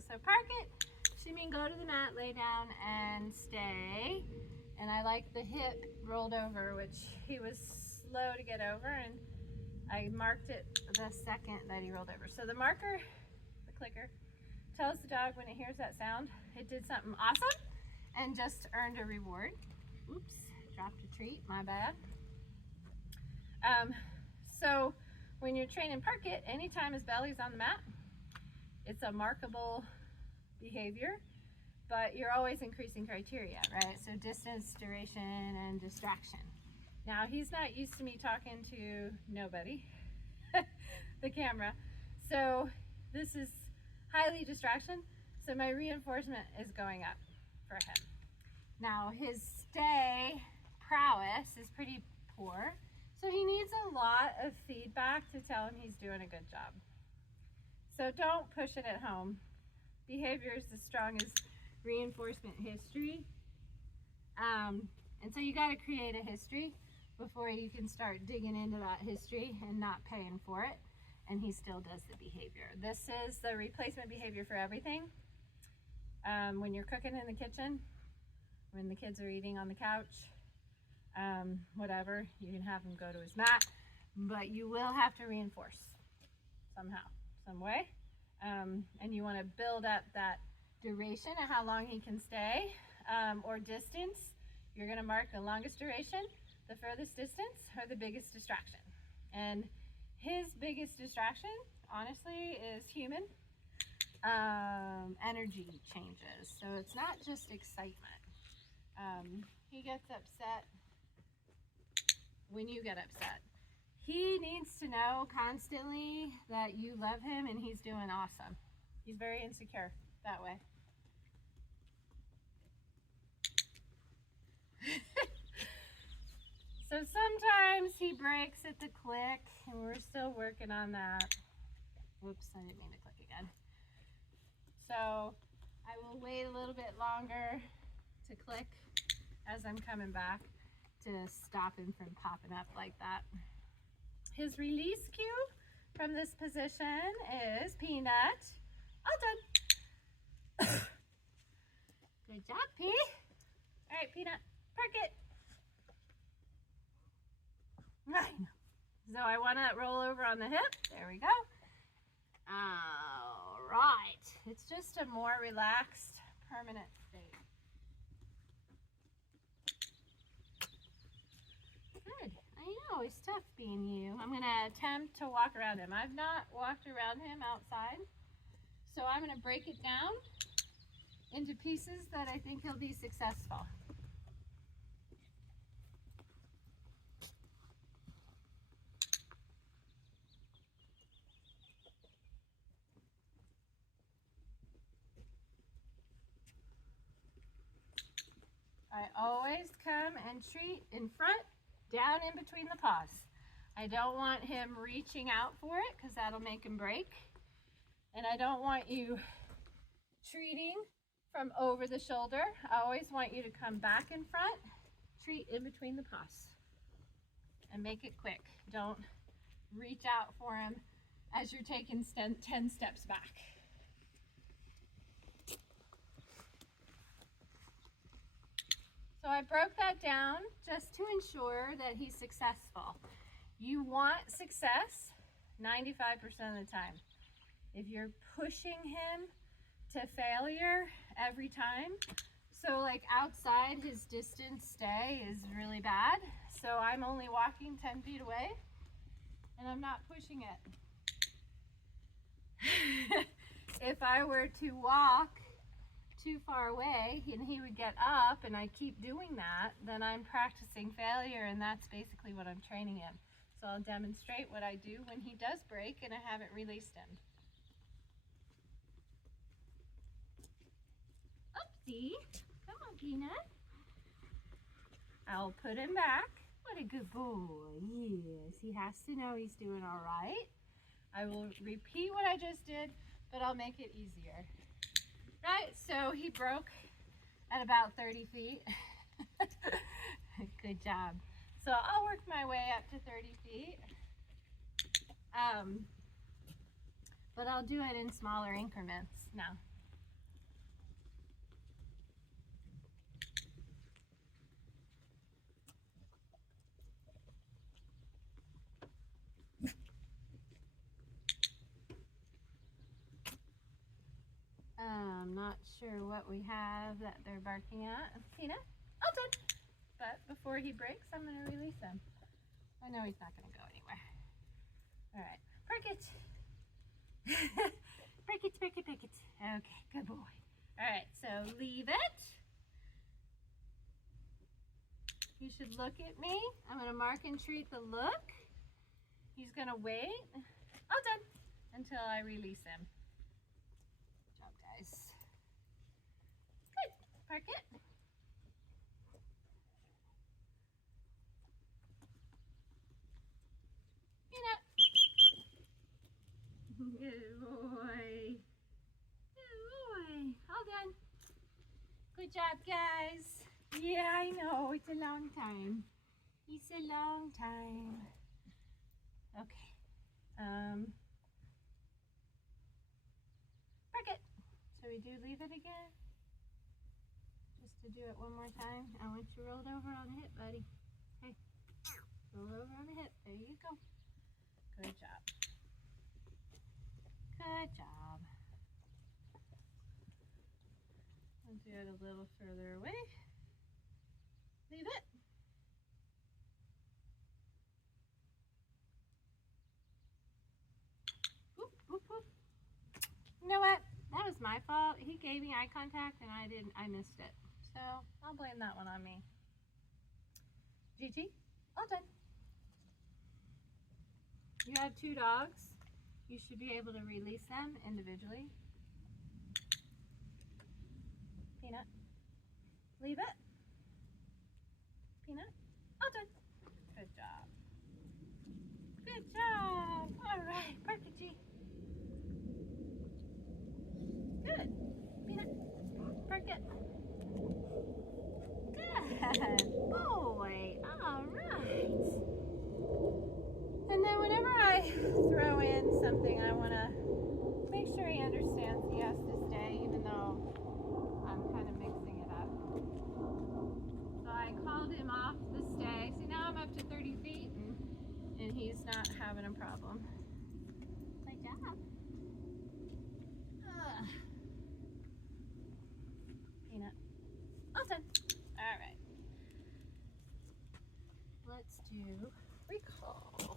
So park it, she mean go to the mat, lay down and stay. And I like the hip rolled over, which he was slow to get over, and I marked it the second that he rolled over. So the marker, the clicker, tells the dog when it hears that sound, it did something awesome and just earned a reward. Oops, dropped a treat, my bad. So when you're training park it, anytime his belly's on the mat, it's a markable behavior, but you're always increasing criteria, right? So distance, duration, and distraction. Now he's not used to me talking to nobody, the camera. So this is highly distraction. So my reinforcement is going up for him. Now his stay prowess is pretty poor. So he needs a lot of feedback to tell him he's doing a good job. So don't push it at home. Behavior is as strong as reinforcement history. And so you got to create a history before you can start digging into that history and not paying for it. And he still does the behavior. This is the replacement behavior for everything. When you're cooking in the kitchen, when the kids are eating on the couch, whatever, you can have him go to his mat, but you will have to reinforce somehow, some way. And you want to build up that duration of how long he can stay, or distance. You're going to mark the longest duration, the furthest distance, or the biggest distraction. And his biggest distraction, honestly, is human energy changes. So it's not just excitement. He gets upset when you get upset. He needs to know constantly that you love him and he's doing awesome. He's very insecure that way. So sometimes he breaks at the click, and we're still working on that. Whoops, I didn't mean to click again. So I will wait a little bit longer to click as I'm coming back to stop him from popping up like that. His release cue from this position is Peanut. All done. Good job, P. All right, Peanut, park it. So I want to roll over on the hip. There we go. All right. It's just a more relaxed, permanent state. Good. I know, it's tough being you. I'm going to attempt to walk around him. I've not walked around him outside. So I'm going to break it down into pieces that I think he'll be successful. I always come and treat in front, down in between the paws. I don't want him reaching out for it because that'll make him break. And I don't want you treating from over the shoulder. I always want you to come back in front, treat in between the paws. And make it quick. Don't reach out for him as you're taking 10 steps back. So I broke that down just to ensure that he's successful. You want success 95% of the time. If you're pushing him to failure every time, so like outside his distance stay is really bad. So I'm only walking 10 feet away and I'm not pushing it. If I were to walk too far away and he would get up and I keep doing that, then I'm practicing failure, and that's basically what I'm training him. So I'll demonstrate what I do when he does break and I haven't released him. Oopsie, come on Peanut. I'll put him back. What a good boy. Yes, he has to know he's doing all right. I will repeat what I just did, but I'll make it easier. Right, so he broke at about 30 feet. Good job. So I'll work my way up to 30 feet. But I'll do it in smaller increments now. not sure what we have that they're barking at. Peanut, all done. But before he breaks, I'm going to release him. I know he's not going to go anywhere. All right, park it. Break it, break it, break it. Okay, good boy. All right, so leave it. You should look at me. I'm going to mark and treat the look. He's going to wait. All done until I release him. Good job, guys. Good. Park it. Peanut. Good boy. Good boy. All done. Good job, guys. Yeah, I know. It's a long time. It's a long time. Okay. Park it. So we do leave it again? Just to do it one more time. I want you rolled over on the hip, buddy. Hey, roll over on the hip. There you go. Good job. Good job. I'll do it a little further away. Leave it. Whoop, whoop, whoop. You know what? That was my fault. He gave me eye contact and I missed it. So I'll blame that one on me. Gigi, all done. You have 2 dogs. You should be able to release them individually. Peanut, leave it. Peanut, all done. Good job. Good job. All right, park it, G. Good. Peanut, park it. Good boy. All right. And then whenever I throw in something, I want to make sure he understands he has to stay, even though I'm kind of mixing it up. So I called him off the stay. See, now I'm up to 30 feet and he's not having a problem. Good job. Peanut. All done. All right. Let's do recall.